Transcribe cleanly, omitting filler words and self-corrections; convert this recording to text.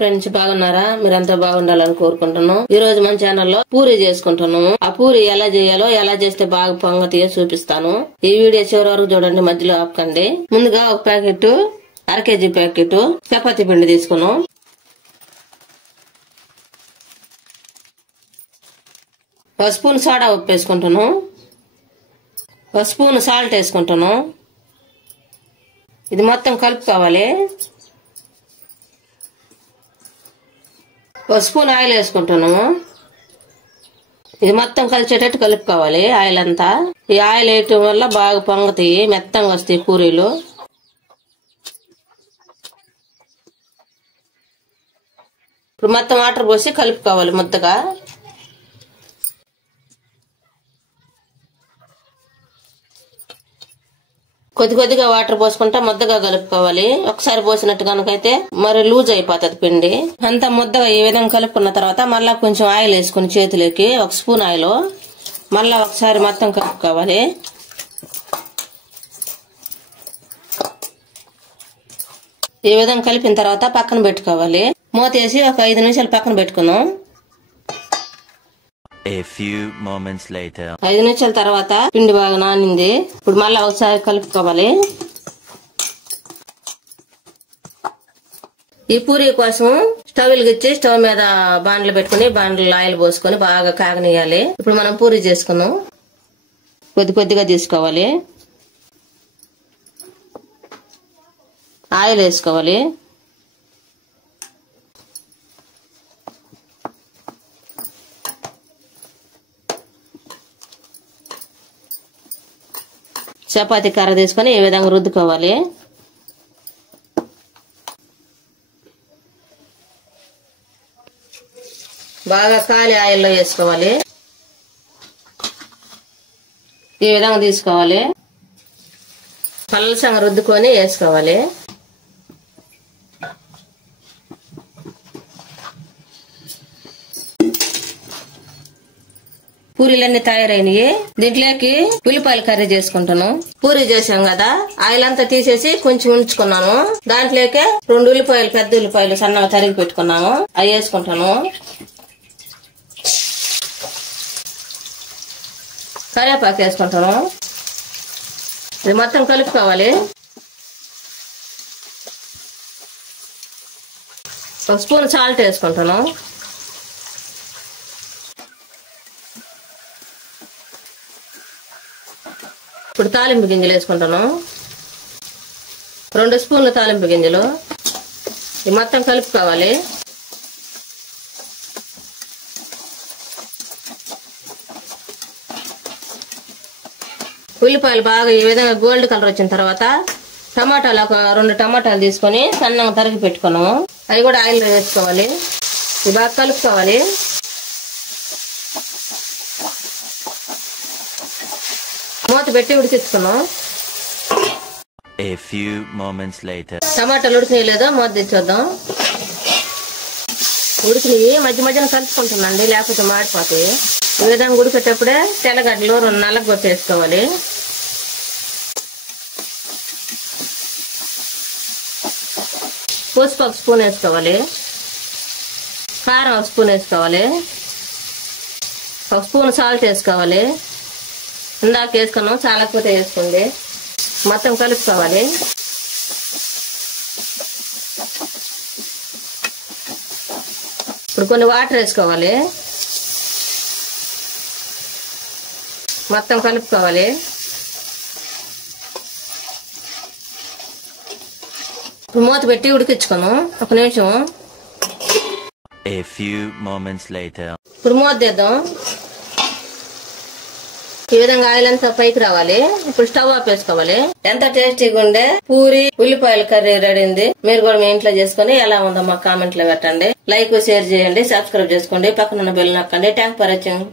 Friends, బాగున్నారా? మీరంతా బాగుండాలని కోరుకుంటున్నాం. ఈ రోజు మన ఛానల్లో పూరి చేసుకుంటున్నాము. ఆ పూరి ఎలా చేయాలో, ఎలా చేస్తే బాగా పొంగతీయో చూపిస్తాను. ఈ వీడియో చివరి వరకు చూడండి, మధ్యలో ఆపకండి. ముందుగా ఒక ప్యాకెట్, అర కేజీ ప్యాకెట్ చపాతీ పిండి తీసుకున్నాం. ఒక స్పూన్ సోడా ఉప్పు వేసుకుంటున్నాం. ఒక స్పూన్ సాల్ట్ వేసుకుంటున్నాం. ఇది మొత్తం కలుపుకోవాలి. ఒక స్పూన్ ఆయిల్ వేసుకుంటున్నాము. ఇది మొత్తం కలిసేటట్టు కలుపుకోవాలి ఆయిల్ అంతా. ఈ ఆయిల్ వేయటం వల్ల బాగా పొంగతాయి, మెత్తంగా వస్తాయి పూరీలు. ఇప్పుడు మొత్తం వాటర్ పోసి కలుపుకోవాలి ముద్దగా. కొద్ది కొద్దిగా వాటర్ పోసుకుంటా ముద్దగా కలుపుకోవాలి. ఒకసారి పోసినట్టు కనుకైతే మరి లూజ్ అయిపోతుంది పిండి. అంతా ముద్దగా ఈ విధంగా కలుపుకున్న తర్వాత మళ్ళా కొంచెం ఆయిల్ వేసుకుని చేతులకి, ఒక స్పూన్ ఆయిల్ మళ్ళా ఒకసారి మొత్తం కలుపుకోవాలి. ఈ విధంగా కలిపిన తర్వాత పక్కన పెట్టుకోవాలి. మూత వేసి ఒక 5 నిమిషాలు పక్కన పెట్టుకున్నాం. A few moments later. 5 నిమిషాల తర్వాత పిండి బాగా నానింది. ఇప్పుడు మళ్ళీ ఒకసారి కలుపుకోవాలి. ఈ పూరీ కోసం స్టవ్ వెలిగించి స్టవ్ మీద బాండ్లు పెట్టుకుని బాండ్లు ఆయిల్ పోసుకొని బాగా కాగనియాలి. ఇప్పుడు మనం పూరీ చేసుకున్నాం. కొద్ది కొద్దిగా తీసుకోవాలి. ఆయిల్ వేసుకోవాలి. చపాతీ కర్ర తీసుకొని ఈ విధంగా రుద్దుకోవాలి. బాగా కాలి ఆయిల్లో వేసుకోవాలి. ఈ విధంగా తీసుకోవాలి. పలసంగా రుద్దుకొని వేసుకోవాలి. పూరీలన్నీ తయారైనవి. దీంట్లోకి ఉల్లిపాయల కర్రీ చేసుకుంటాను. పూరీ చేసాం కదా, ఆయిల్ అంతా తీసేసి కొంచెం ఉంచుకున్నాను. దాంట్లోకి 2 ఉల్లిపాయలు, పెద్ద ఉల్లిపాయలు సన్నగా తరిగి పెట్టుకున్నాను. అవి వేసుకుంటాను. కరివేపాకు వేసుకుంటాను. ఇది మొత్తం కలుపుకోవాలి. ఒక స్పూన్ సాల్ట్ వేసుకుంటాను. ఇప్పుడు తాలింపు గింజలు వేసుకుంటాను. 2 స్పూన్లు తాలింపు గింజలు. ఇది మొత్తం కలుపుకోవాలి. ఉల్లిపాయలు బాగా ఈ విధంగా గోల్డ్ కలర్ వచ్చిన తర్వాత టమాటాలు, ఒక 2 టమాటాలు తీసుకొని సన్నగా తరిగి పెట్టుకున్నాము. అవి కూడా ఆయిల్ వేసుకోవాలి. ఇది బాగా కలుపుకోవాలి. మూత పెట్టి ఉడికించుకున్నాం. A few moments later. టమాటాలు ఉడికినాయి లేదో మూత తెచ్చేద్దాం. ఉడికినాయి. మధ్య మధ్యన కలుపుకుంటున్నాండి, లేకపోతే మాడిపోతాయి. ఈ విధంగా ఉడికేటప్పుడే తెల్లగడ్డలు 2 నల్లగొట్టి వేసుకోవాలి. పసుపు 1 స్పూన్ వేసుకోవాలి. కారం 1 స్పూన్ వేసుకోవాలి. 1 స్పూన్ సాల్ట్ వేసుకోవాలి. ఇందాక వేసుకున్నాం, చాలకపోతే వేసుకోండి. మొత్తం కలుపుకోవాలి. ఇప్పుడు కొన్ని వాటర్ వేసుకోవాలి. మొత్తం కలుపుకోవాలి. ఇప్పుడు మూత పెట్టి ఉడికించుకున్నాం 1 నిమిషం. A few moments later. ఇప్పుడు మూత తీద్దాం. ఈ విధంగా ఆయిల్ అంతా పైకి రావాలి. ఇప్పుడు స్టవ్ ఆఫ్ వేసుకోవాలి. ఎంత టేస్టీగా ఉండే పూరి ఉల్లిపాయల కర్రీ రెడీ ఉంది. మీరు కూడా మీ ఇంట్లో చేసుకుని ఎలా ఉందో మాకు కామెంట్ లో పెట్టండి. లైక్, షేర్ చేయండి, సబ్స్క్రైబ్ చేసుకోండి, పక్కన బెల్ నొక్కండి. Thanks for watching.